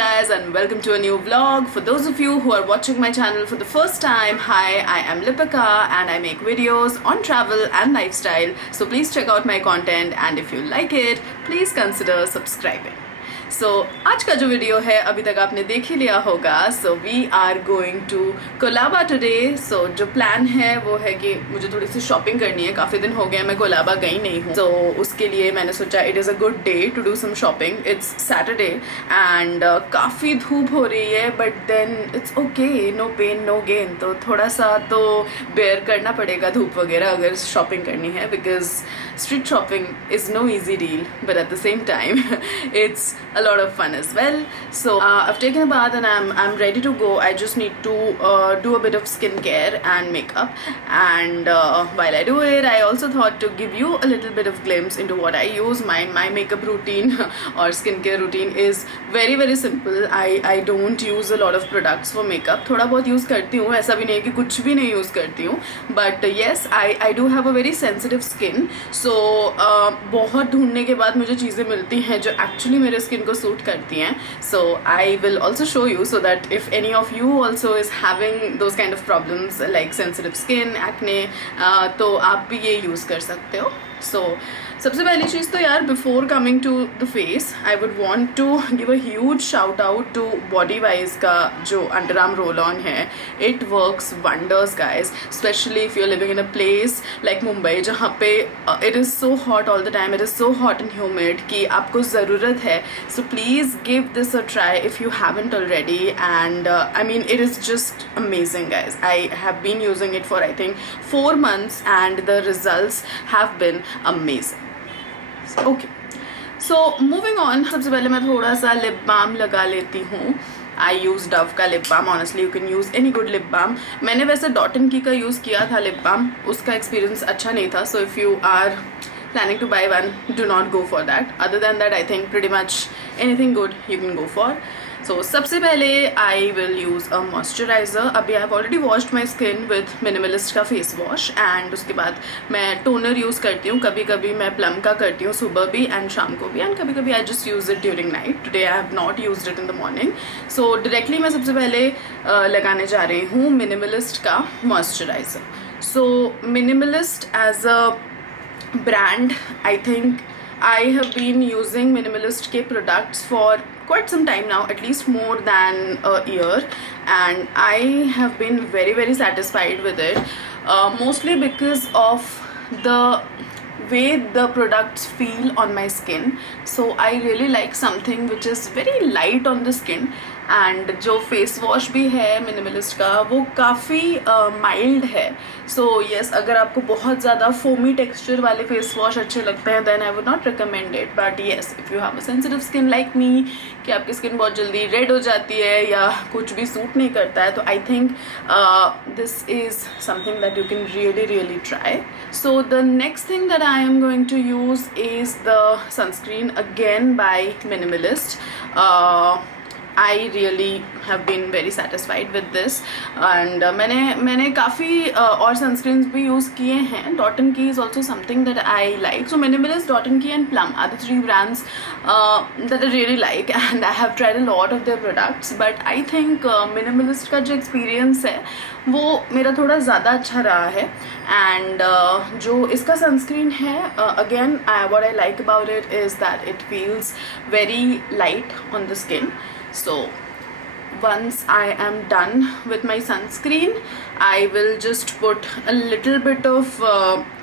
guys, and welcome to a new vlog. For those of you who are watching my channel for the first time, hi, I am Lipika and I make videos on travel and lifestyle. So please check out my content, and if you like it, please consider subscribing. So आज का जो वीडियो है अभी तक आपने देख ही लिया होगा. So we are going to Colaba today. So जो प्लान है वो है कि मुझे थोड़ी सी शॉपिंग करनी है. काफ़ी दिन हो गए मैं कोलाबा गई नहीं हूँ. So उसके लिए मैंने सोचा it is a good day to do some shopping. It's Saturday and काफ़ी धूप हो रही है, but then it's okay, no pain no gain. तो थोड़ा सा तो बेयर करना पड़ेगा धूप वगैरह अगर शॉपिंग करनी है, because street shopping is no easy deal, but at the same time it's a lot of fun as well. So I've taken a bath and I'm ready to go. I just need to do a bit of skincare and makeup, and while I do it, I also thought to give you a little bit of glimpse into what I use. My makeup routine or skincare routine is very very simple. I don't use a lot of products for makeup. थोड़ा बहुत यूज़ करती हूँ, ऐसा भी नहीं है कि कुछ भी नहीं यूज़ करती हूँ, but yes, I do have a very sensitive skin. So बहुत ढूंढने के बाद मुझे चीज़ें मिलती हैं जो एक्चुअली मेरे स्किन को सूट करती हैं. So I will also show you, so that if any of you also is having those kind of problems like sensitive skin, acne, तो आप भी ये यूज़ कर सकते हो. So सबसे पहली चीज़ तो यार, before coming to the face, I would want to give a huge shout out to Bodywise का जो अंडर आर्म रोल ऑन है. It works wonders guys, specially if you are living in a place like Mumbai, जहाँ पे it is so hot all the time, it is so hot and humid कि आपको ज़रूरत है. So please give this a try if you haven't already, and I mean it is just amazing guys. I have been using it for I think 4 months and the results have been amazing. Okay, so moving on. सबसे पहले मैं थोड़ा सा lip balm लगा लेती हूँ. I use Dove का lip balm. Honestly you can use any good lip balm. मैंने वैसे डॉट एंड की का यूज़ किया था लिप बाम, उसका एक्सपीरियंस अच्छा नहीं था. So if you are planning to buy one, do not go for that. Other than that, I think pretty much anything good you can go for. So सबसे पहले I will use a moisturizer. अभी I have already washed my skin with Minimalist का face wash, and उसके बाद मैं toner use करती हूँ. कभी कभी मैं Plum का करती हूँ सुबह भी and शाम को भी, and कभी कभी I just use it during night. Today I have not used it in the morning. So directly मैं सबसे पहले लगाने जा रही हूँ Minimalist का moisturizer. So Minimalist as a brand, I think I have been using Minimalist के products for quite some time now, at least more than a year, and I have been very very satisfied with it, mostly because of the way the products feel on my skin. So I really like something which is very light on the skin, and जो face wash भी है मिनिमलिस्ट का वो काफ़ी माइल्ड है. So yes, अगर आपको बहुत ज़्यादा फोमी टेक्सचर वाले फेस वॉश अच्छे लगते हैं then I would not recommend it. But yes, if you have a sensitive skin like me, कि आपकी स्किन बहुत जल्दी रेड हो जाती है या कुछ भी सूट नहीं करता है, तो I think this is something that you can really really try. So the next thing that I am going to use is the sunscreen again by Minimalist. I really have been very satisfied with this, and मैंने काफ़ी और sunscreens भी यूज़ किए हैं. Dot and Key is also something that I like. So Minimalist, Dot and Key and Plum are the 3 brands that I really like, and I have tried a lot of their products, but I think Minimalist का जो experience है वो मेरा थोड़ा ज़्यादा अच्छा रहा है. And जो इसका sunscreen है, again what I like about it is that it feels very light on the skin. So once I am done with my sunscreen, I will just put a little bit of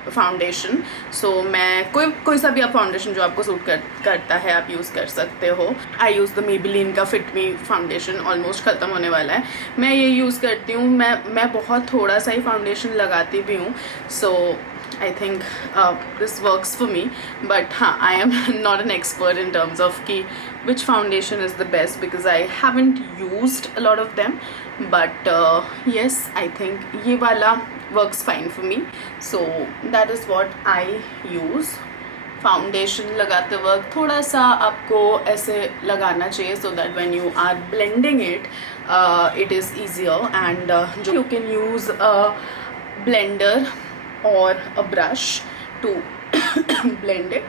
foundation. So मैं कोई सा भी आप फाउंडेशन जो आपको सूट करता है आप यूज़ कर सकते हो. आई यूज़ द मेबेलिन का फिट मी फाउंडेशन, ऑलमोस्ट ख़त्म होने वाला है. मैं ये यूज़ करती हूँ. मैं बहुत थोड़ा सा ही फाउंडेशन लगाती भी हूँ. सो I think this works for me, but I am not an expert in terms of ki which foundation is the best, because I haven't used a lot of them, but yes, I think ye wala works fine for me. So that is what I use. Foundation लगाते वक्त थोड़ा सा आपको ऐसे लगाना चाहिए, so that when you are blending it, it is easier, and you can use a blender or a brush to blend it.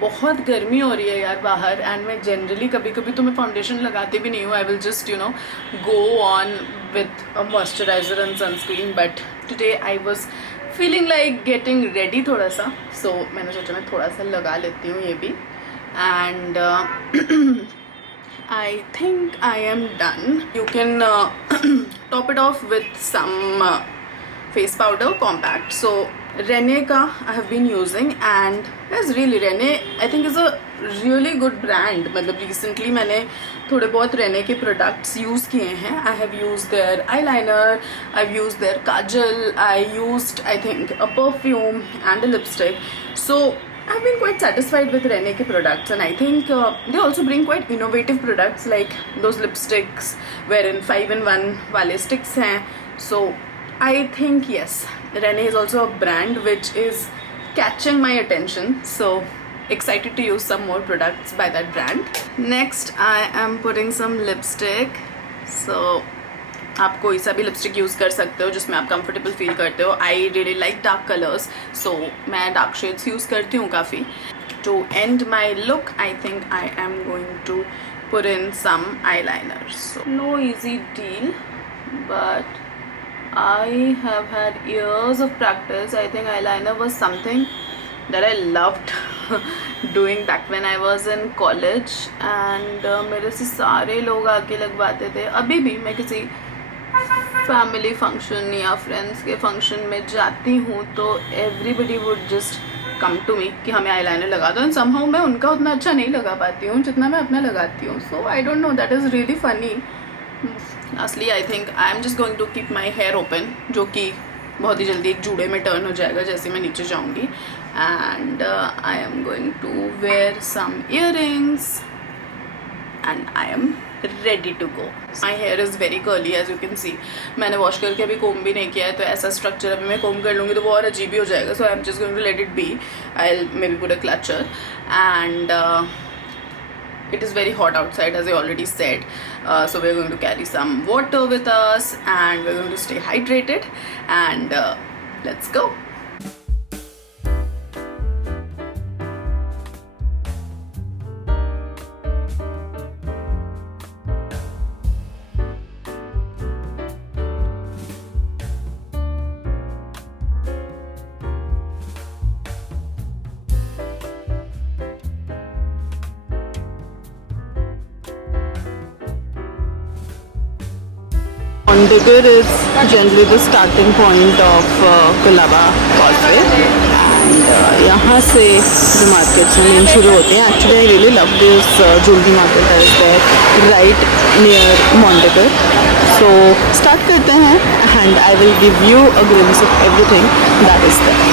बहुत गर्मी हो रही है यार बाहर, एंड मैं जनरली कभी कभी तो मैं फाउंडेशन लगाती भी नहीं हूँ. I will just go on with a moisturiser and sunscreen, but today I was feeling like getting ready थोड़ा सा. मैंने सोचा मैं थोड़ा सा लगा लेती हूँ ये भी. And I think I am done. You can top it off with some face powder compact. So Rene ka I have been using, and yes, really Rene I think is a really good brand. मतलब recently मैंने थोड़े बहुत Rene के products use किए हैं. I have used their eyeliner, I've used their kajal, I used I think a perfume and a lipstick. So I've been quite satisfied with Rene ke products, and I think they also bring quite innovative products like those lipsticks wherein 5-in-1 wale sticks hain. So I think yes, Rene is also a brand which is catching my attention. So excited to use some more products by that brand. Next I am putting some lipstick. So आप कोई सा भी lipstick use कर सकते हो जिसमें आप comfortable feel करते हो. I really like dark colours, so मैं डार्क शेड्स यूज़ करती हूँ काफ़ी. To and my look I think I am going to put in some eyeliner. So no easy deal, but I have had years of practice. I think eyeliner was something that I loved doing back when I was in college, and मेरे से सारे लोग आके लगवाते थे. अभी भी मैं किसी फैमिली फंक्शन या फ्रेंड्स के फंक्शन में जाती हूँ तो everybody would just come to me कि हमें आई लाइनर लगा दो, एंड समहाउ मैं उनका उतना अच्छा नहीं लगा पाती हूँ जितना मैं अपना लगाती हूँ. So I don't know, that is really funny. Lastly I think I am just going to keep my hair open, जो कि बहुत ही जल्दी एक जूड़े में टर्न हो जाएगा जैसे मैं नीचे जाऊँगी. And I am going to wear some earrings and I am ready to go. My hair is very curly as you can see. मैंने वॉश करके अभी कोम भी नहीं किया है, तो ऐसा स्ट्रक्चर अभी मैं कोम कर लूँगी तो वो और अजीब ही हो जाएगा. So I'm just going to let it be. I'll maybe put a clutcher, and it is very hot outside as I already said. So we're going to carry some water with us, and we're going to stay hydrated, and let's go. Mondegar is generally the starting point of Colaba Causeway, and यहाँ से जो मार्केट्स हैं शुरू होते हैं. Actually I really love this jewelry market that is there right near Mondegar. So start करते हैं, and I will give you a glimpse of everything that is there.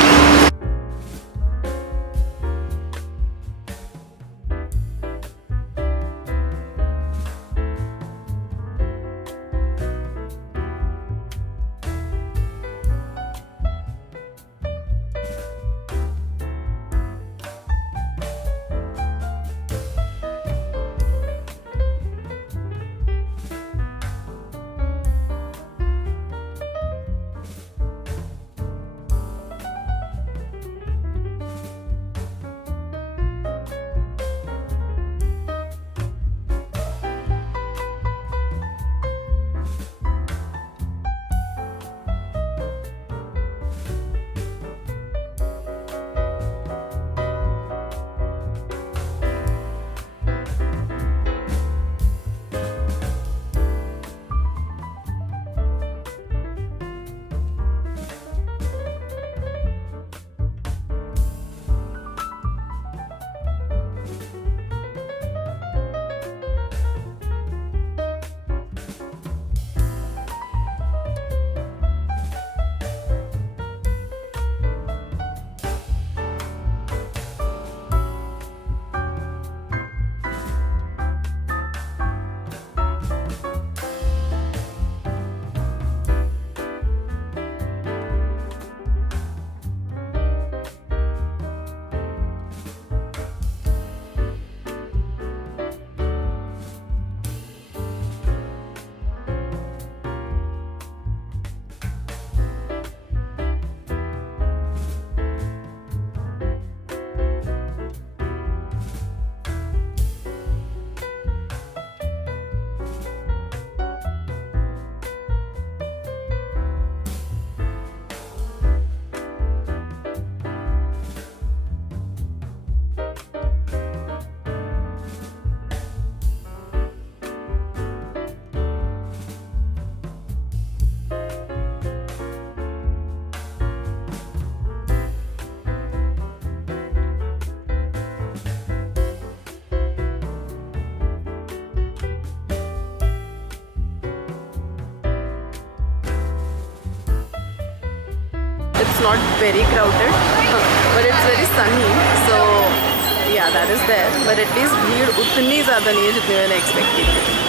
it's not very crowded, but it's very sunny, so yeah, that is there. But at least भीड़ उतनी ज़्यादा नहीं है जितनी मैंने एक्सपेक्ट की थी.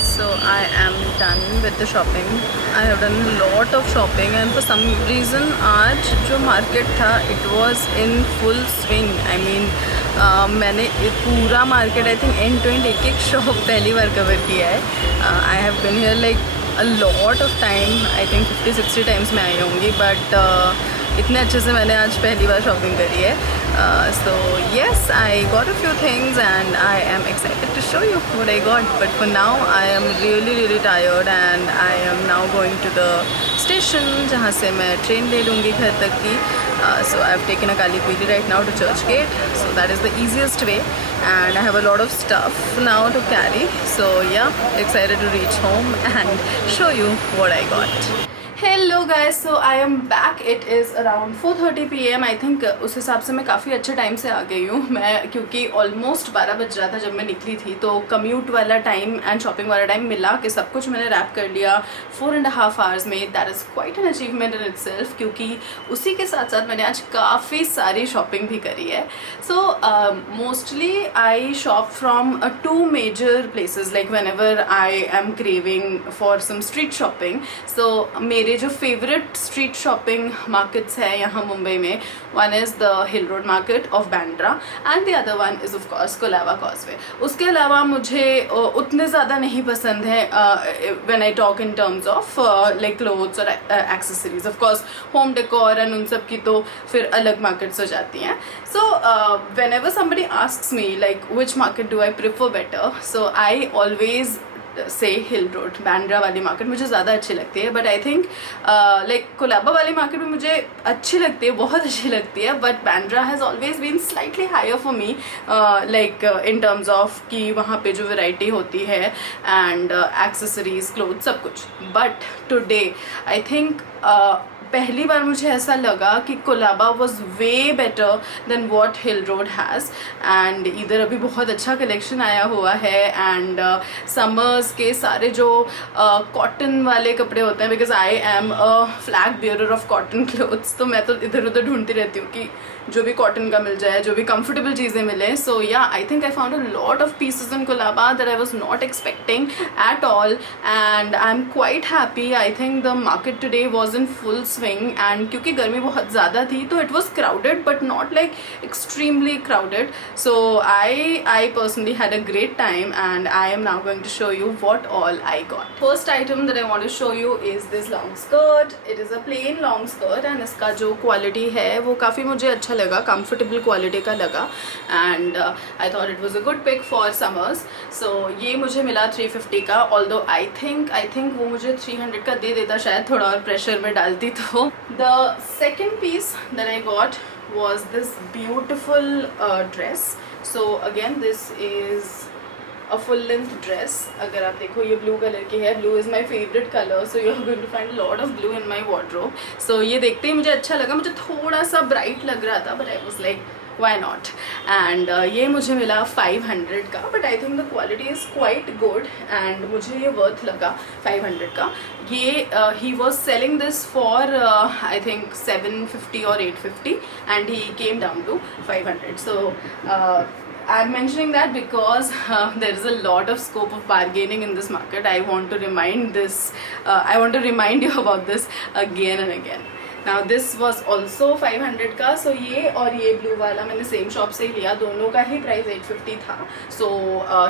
So I am done with the shopping. I have done a lot of shopping and for some reason आज जो market था it was in full swing. I mean मैंने पूरा market I think end to end एक एक shop पहली बार cover किया है. I have been here like a lot of time. I think 50-60 times मैं आई होंगी but इतने अच्छे से मैंने आज पहली बार शॉपिंग करी है. So yes, I got a few things and I am excited to show you what I got. But for now I am really tired and I am now going to the station जहाँ से मैं ट्रेन ले लूँगी घर तक की. So I have taken a Kali Pili right now to Church Gate. So that is the easiest way and I have a lot of stuff now to carry. So yeah, excited to reach home and show you what I got. Hello guys, so I am back. It is around 4:30 PM. I think उस हिसाब से मैं काफ़ी अच्छे टाइम से आ गई हूँ मैं, क्योंकि ऑलमोस्ट 12 बज रहा था जब मैं निकली थी. तो कम्यूट वाला टाइम एंड शॉपिंग वाला टाइम मिला के सब कुछ मैंने रैप कर लिया 4.5 आवर्स में. That is quite an achievement in itself, क्योंकि उसी के साथ साथ मैंने आज काफ़ी सारी शॉपिंग भी करी है. So mostly I shop from 2 major places like whenever I am craving for some street shopping. So मेरे जो फेवरेट स्ट्रीट शॉपिंग मार्केट्स है यहाँ मुंबई में, one is the hill road market of Bandra and the other one is of course Colaba causeway. उसके अलावा मुझे उतने ज़्यादा नहीं पसंद है when I talk in terms of like clothes और accessories. Of course home decor and उन सब की तो फिर अलग मार्केट्स हो जाती हैं. So whenever somebody asks me like which market do I prefer better, so I always say हिल रोड, बांद्रा वाली मार्केट मुझे ज़्यादा अच्छी लगती है. But I think like Colaba वाली मार्केट भी मुझे अच्छी लगती है, बहुत अच्छी लगती है. But Bandra has always been slightly higher for me, like in terms of कि वहाँ पे जो वैरायटी होती है एंड एक्सेसरीज, क्लोथ, सब कुछ. बट टुडे आई थिंक पहली बार मुझे ऐसा लगा कि Colaba was way better than what hill road has. And इधर अभी बहुत अच्छा कलेक्शन आया हुआ है. एंड समर्स के सारे जो कॉटन वाले कपड़े होते हैं, because I am a flag bearer of cotton clothes, तो मैं तो इधर उधर ढूंढती रहती हूँ कि जो भी कॉटन का मिल जाए, जो भी कंफर्टेबल चीज़ें मिले. सो या आई think I found a lot of pieces in Colaba that I was not expecting at all. And I am quite happy. I think the market today was in full swing. And क्योंकि गर्मी बहुत ज़्यादा थी तो it was crowded but not like extremely crowded. So I personally had a great time, and I am now going to show you what all I got. First item that I want to show you is this long skirt. It is a plain long skirt and इसका जो quality है वो काफ़ी मुझे अच्छा लगा, comfortable quality का लगा. And I thought it was a good pick for summers. So ये मुझे मिला 350 का, although I think वो मुझे 300 का दे देता शायद, थोड़ा और pressure में डालती तो. The second piece that I got was this beautiful dress. So again this is a full length dress. अगर आप देखो ये blue color की है. Blue is my favorite color, so you are going to find a lot of blue in my wardrobe. So ये देखते ही मुझे अच्छा लगा. मुझे थोड़ा सा bright लग रहा था, but I was like why not. And ये मुझे मिला 500 का, but I think the quality is quite good and मुझे ये worth लगा 500 का. ये he was selling this for I think 750 or 850 and he came down to 500. So I'm mentioning that because there is a lot of scope of bargaining in this market. I want to remind you about this again and again. Now this was also 500 का. So ये और ये blue वाला मैंने same shop से ही लिया, दोनों का ही price 850 था. So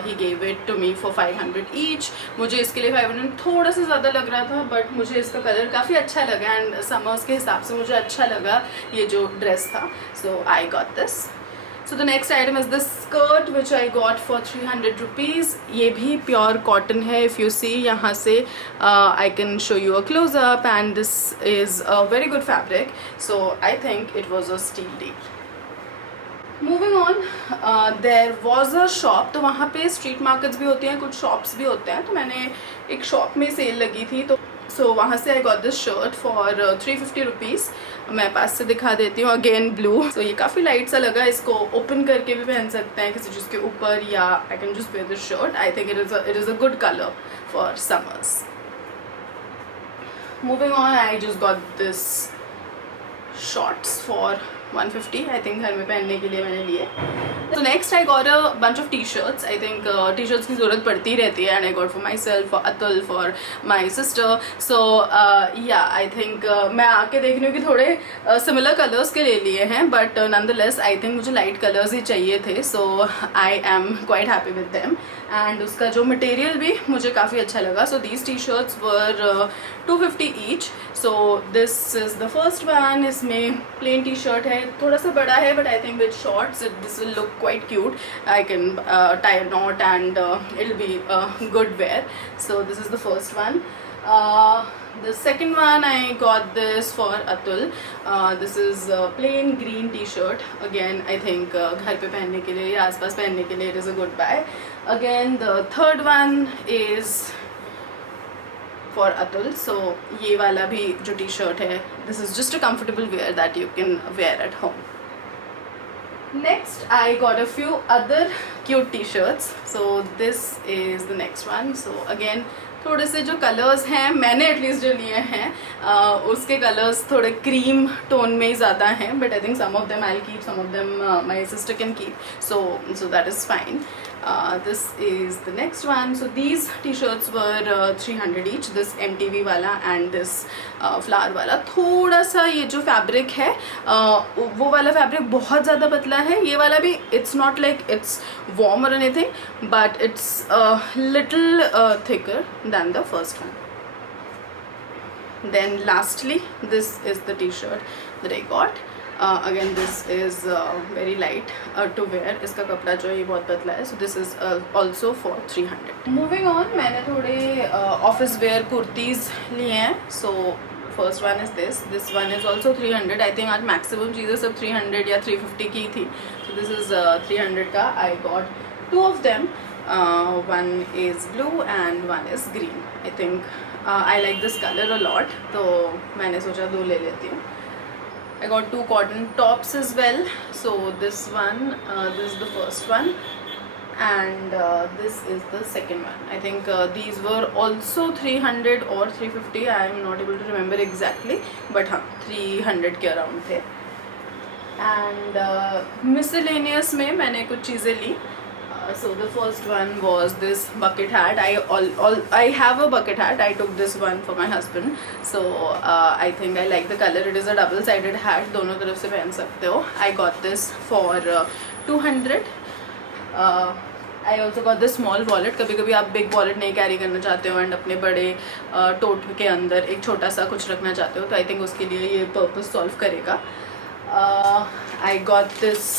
he gave it to me for 500 each. मुझे इसके लिए 500 थोड़ा सा ज़्यादा लग रहा था, but मुझे इसका कलर काफ़ी अच्छा लगा and summers के हिसाब से मुझे अच्छा लगा ये जो dress था. So I got this. So the next item is this skirt which I got for 300 rupees. ये भी pure cotton है. If you see यहाँ से I can show you a close up and this is a very good fabric. So I think it was a steal deal. Moving on, there was a shop. तो वहाँ पे street markets भी होती हैं, कुछ shops भी होते हैं. तो मैंने एक shop में sale लगी थी तो वहाँ से I got this shirt for 350 rupees. मैं पास से दिखा देती हूँ. Again blue. सो ये काफ़ी लाइट सा लगा. इसको ओपन करके भी पहन सकते हैं किसी चीज़ के ऊपर, या I can just wear this shirt. I think it is a good colour for summers. Moving on, I just got this shorts for 150. I think घर में पहनने के लिए मैंने लिए. So next I got a bunch of t-shirts. I think t-shirts की ज़रूरत पड़ती रहती है and I got for myself, for Atul, for my sister. So yeah, I think मैं आके देख रही हूँ कि थोड़े similar colors के ले लिए हैं, but nonetheless I think मुझे light colors ही चाहिए थे. So I am quite happy with them. And उसका जो material भी मुझे काफ़ी अच्छा लगा. So these t-shirts were 250 each. So this is the first one. इसमें plain t-shirt है, थोड़ा सा बड़ा है, but I think with shorts this will look quite cute. I can tie a knot and it'll be good wear. So this is the first one. The second one I got this for Atul. This is a plain green t-shirt. Again I think घर पे पहनने के लिए या आसपास पहनने के लिए it is a good buy. Again the third one is for Atul. So ये वाला भी जो t-shirt है, this is just a comfortable wear that you can wear at home. Next I got a few other cute t-shirts. So this is the next one. So again थोड़े से जो कलर्स हैं, मैंने एटलीस्ट जो लिए हैं उसके कलर्स थोड़े क्रीम टोन में ही ज़्यादा हैं, but I think some of them I will keep, some of them my sister can keep. So that is fine. This is the next one. So these t-shirts were 300 each. This MTV वाला and this flower वाला. थोड़ा सा ये जो फैब्रिक है वो वाला फैब्रिक बहुत ज़्यादा पतला है. ये वाला भी it's not like it's warm or anything, but it's a little thicker than the first one. Then lastly, this is the t-shirt that I got. Again this is very light to wear. इसका कपड़ा जो है ये बहुत पतला है. So this is also for 300. Moving on, मैंने थोड़े ऑफिस वेयर कुर्तीज़ लिए हैं. So first one is this one is also 300. I think आज मैक्सिमम चीज़ें सब 300 या 350 की थी. सो दिस इज़ 300 का. I got 2 of them. One is blue and one is green. I think I like this color a lot, तो मैंने सोचा 2 ले लेती हूँ. I got 2 cotton tops as well. So this one, this is the first one, and this is the second one. I think these were also 300 or 350. I am not able to remember exactly, but हाँ 300 के around थे. And miscellaneous में मैंने कुछ चीज़ें ली. So the first one was this bucket hat. I have a bucket hat. I took this one for my husband. So I think I like the color. It is a double-sided hat. दोनों तरफ से पहन सकते हो. I got this for 200. I also got this small wallet. कभी कभी आप big wallet नहीं कैरी करना चाहते हो and अपने बड़े टोट के अंदर एक छोटा सा कुछ रखना चाहते हो, तो I think उसके लिए ये पर्पस सॉल्व करेगा. I got this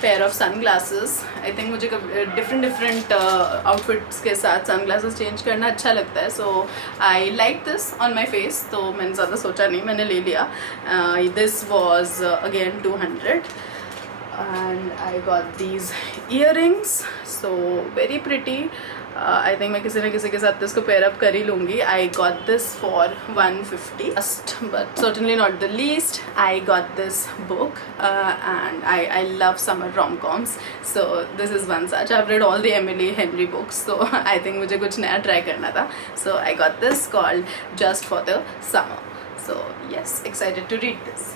pair of sunglasses. I think मुझे डिफरेंट आउटफिट्स के साथ सन ग्लासेस चेंज करना अच्छा लगता है. So I like this on my face, तो मैंने ज़्यादा सोचा नहीं, मैंने ले लिया. This was again 200. And I got these earrings. So very pretty. I think मैं किसी न किसी के साथ इसको पेयर अप कर ही लूँगी. I got this for 150. Last but certainly not the least, I got this book and I love summer rom-coms. So this is one such. I've read all the Emily Henry books, so I think मुझे कुछ नया try करना था. So I got this called Just for the Summer. So yes, excited to read this.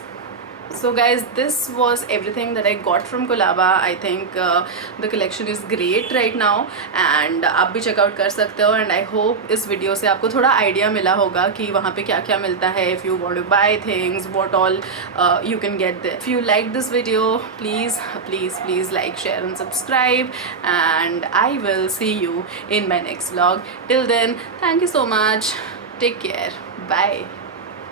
So guys, this was everything that I got from Colaba. I think the collection is great right now and आप भी चेकआउट कर सकते हो. And I hope इस वीडियो से आपको थोड़ा आइडिया मिला होगा कि वहाँ पे क्या क्या मिलता है. If you want to buy things, what all you can get there. If you like this video, please like, share and subscribe, and I will see you in my next vlog. Till then, thank you so much. Take care. Bye.